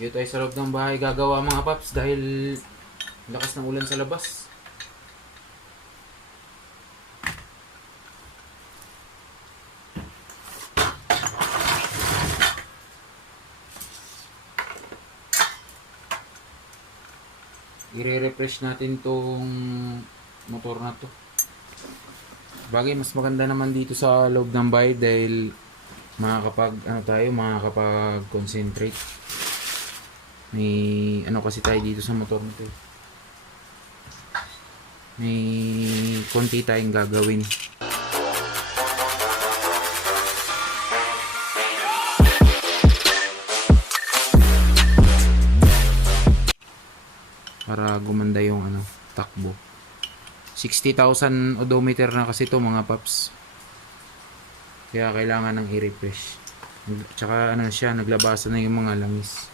Dito tayo sa loob ng bahay gagawa mga paps dahil lakas ng ulan sa labas. I-refresh natin tong motor na to. Bagay mas maganda naman dito sa loob ng bahay dahil makakapag-concentrate. May kasi tayo dito sa motor nito. May konti tayong gagawin. Para gumanda yung takbo. 60,000 odometer na kasi to mga paps. Kaya kailangan ng i-refresh. Tsaka siya, naglabasan na yung mga langis.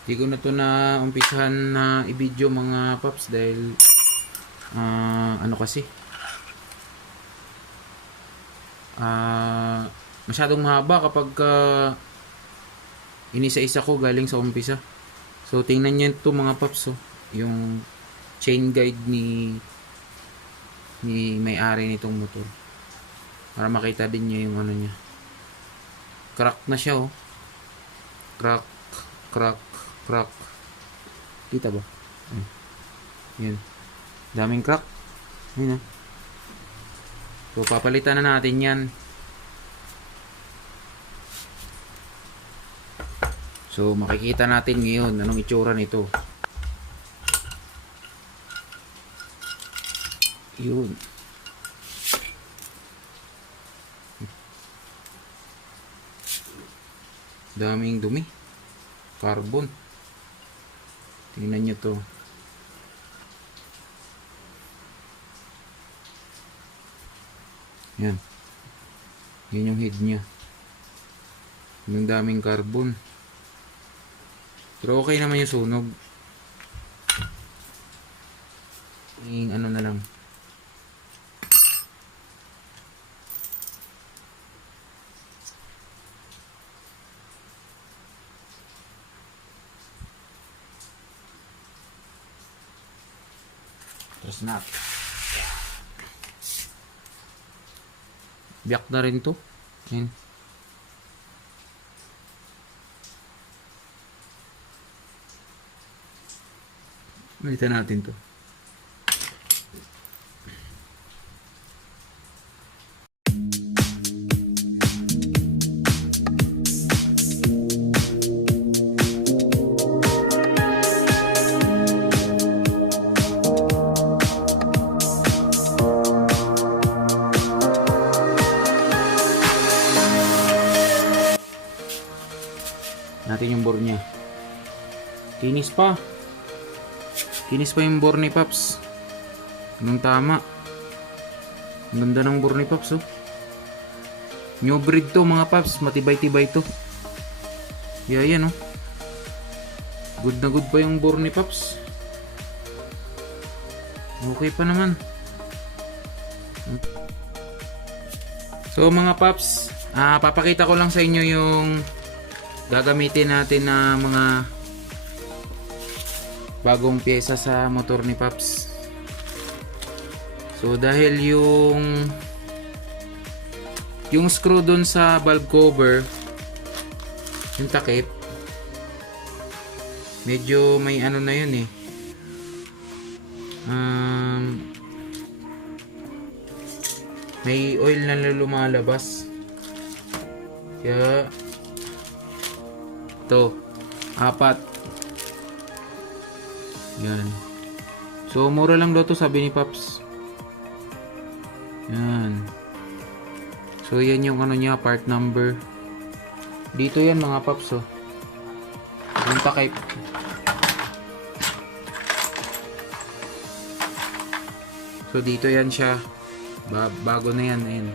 Hindi ko na to na umpisahan na i-video mga paps dahil masyadong mahaba kapag inisa-isa ko galing sa umpisa. So tingnan niyo ito mga paps, yung chain guide ni may-ari nitong motor. Para makita din niyo yung niya. Crack na siya Crack. Kita ba? Yun. Daming crack. Yun So papalitan na natin yan. So makikita natin ngayon anong itsura nito. Yun. Daming dumi. Carbon. Tingnan nyo to. Yan. Yan yung head nya. Yung daming carbon. Pero okay naman yung sunog. Yung na lang. Tapos na. Biyak na rin to. Ayan. Malitan natin to. Natin yung bore nya. Kinis pa yung bore ni Paps. Anong tama. Ang ganda ng bore ni Paps New breed to mga Paps. Matibay-tibay to. Yeah, yan Good na good pa yung bore ni Paps. Okay pa naman. So mga Paps, papakita ko lang sa inyo yung gagamitin natin na mga bagong pyesa sa motor ni Paps. So dahil yung screw dun sa valve cover, yung takip, medyo may na yun may oil na lumalabas. Kaya ito, 4. Yan. So mura lang daw to sabi ni Paps. Yan. So yan yung niya, part number. Dito yan mga Paps yung takip. So dito yan siya. Bago na yan. Ayan.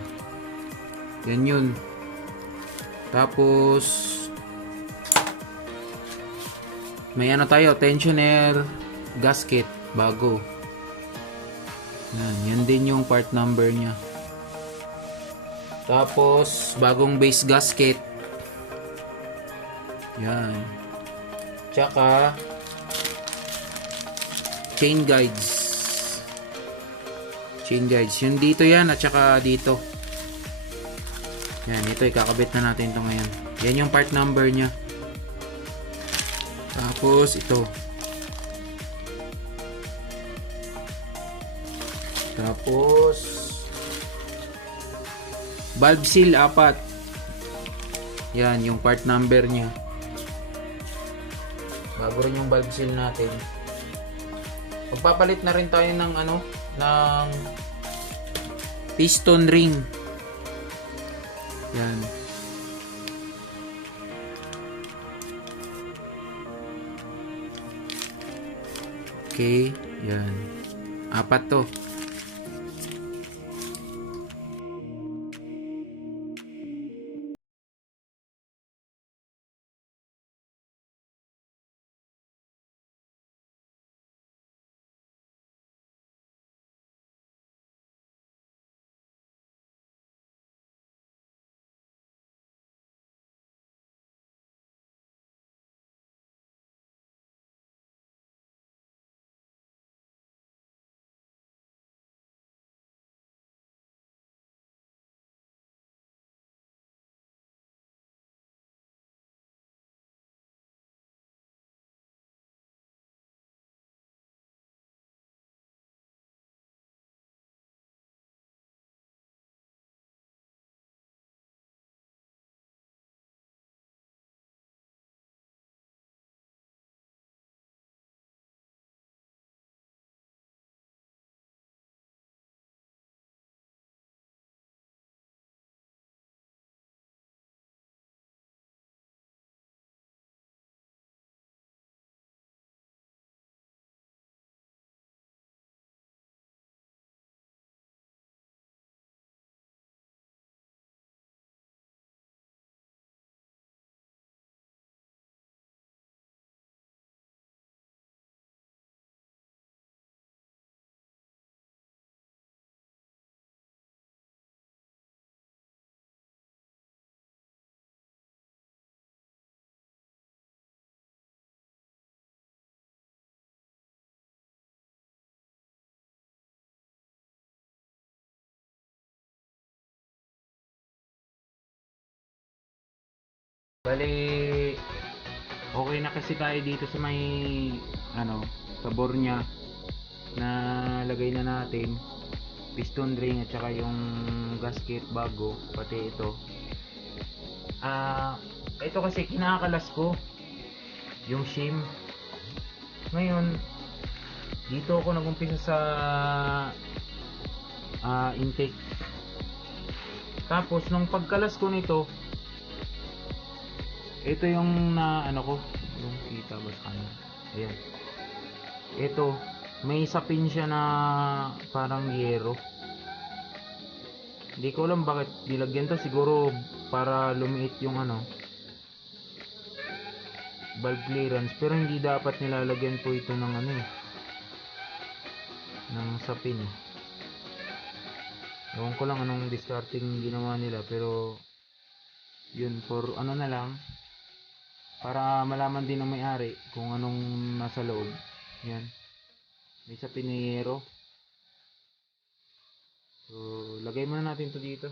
Yan yun. Tapos may tayo, tensioner gasket bago. Yan din yung part number nya. Tapos bagong base gasket. Yan. Tsaka, chain guides. Chain guides. Yung dito yan at tsaka dito. Yan, ito ikakabit na natin ito ngayon. Yan yung part number nya. Tapos ito. Tapos valve seal 4. Yan yung part number nya. Bago rin yung valve seal natin. Magpapalit na rin tayo ng ng piston ring. Yan. Okay, yan. 4 to. Bali, okay na kasi tayo dito sa may sa bore nya na lagay na natin piston ring at saka yung gasket bago, pati ito. Ito kasi kinakalas ko yung shim. Ngayon, dito ako nagumpisa sa intake. Tapos nung pagkalas ko nito, ito yung ko, yung kita ba sa kanya? Ayan. Ito, may sapin siya na parang yero. Hindi ko alam bakit nilagyan to, siguro para lumiit yung valve clearance, pero hindi dapat nilalagyan po ito ng ng sapin. Ewan ko lang anong discarding ginawa nila, pero yun, for na lang, para malaman din ng may-ari kung anong nasa loob. Yan, may sapin na yero. So lagay muna natin to dito.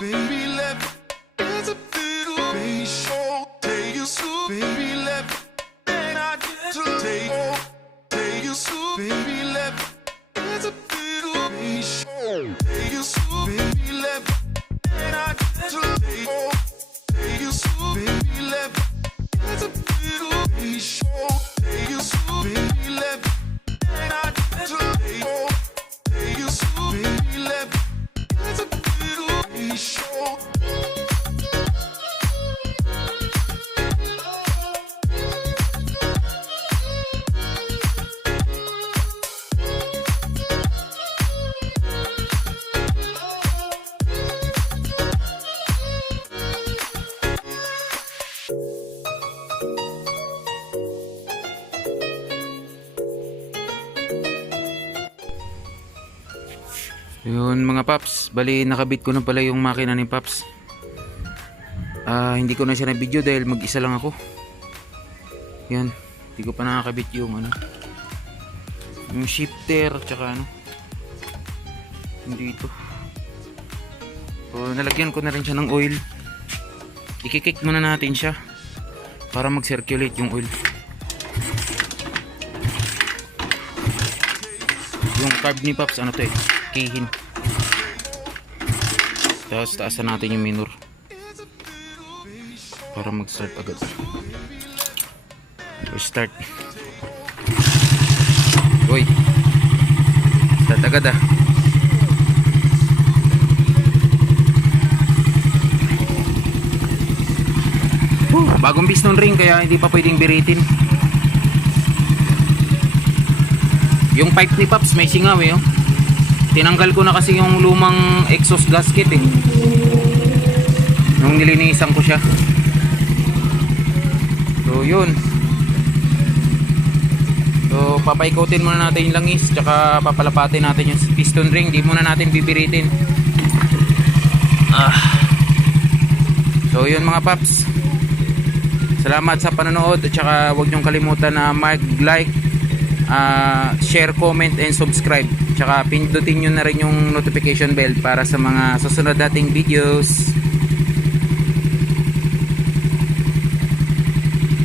baby, let me dance a little, baby, show, take you so, baby, let me, and I get to take you so, baby, let me dance a little, baby, show, take you so, baby, let me, and I get to take you so, baby, let me dance a little, baby, show, take you so, baby, let me, and I get to take you so, baby, let me dance a little, baby, show. Yun mga paps, bali nakabit ko na pala yung makina ni paps. Hindi ko na siya na video dahil mag-isa lang ako. Yan, hindi ko pa nakakabit yung yung shifter tsaka dito. So nalagyan ko na rin siya ng oil. Ikikik muna natin siya para mag-circulate yung oil. Yung carb ni paps to kihin. Tapos taasan natin yung minor para mag-start agad. So start. Uy, start agad bagong piston ring kaya hindi pa pwedeng biritin. Yung pipe ni paps may singaw tinanggal ko na kasi yung lumang exhaust gasket nung nilinisan ko siya. So yun, so papaikotin muna natin yung langis tsaka papalapatin natin yung piston ring. Di muna natin bibiritin. So yun mga paps, salamat sa panonood at tsaka huwag nyong kalimutan na mag-like, share, comment and subscribe. Tsaka pindutin nyo na rin yung notification bell para sa mga susunod nating videos.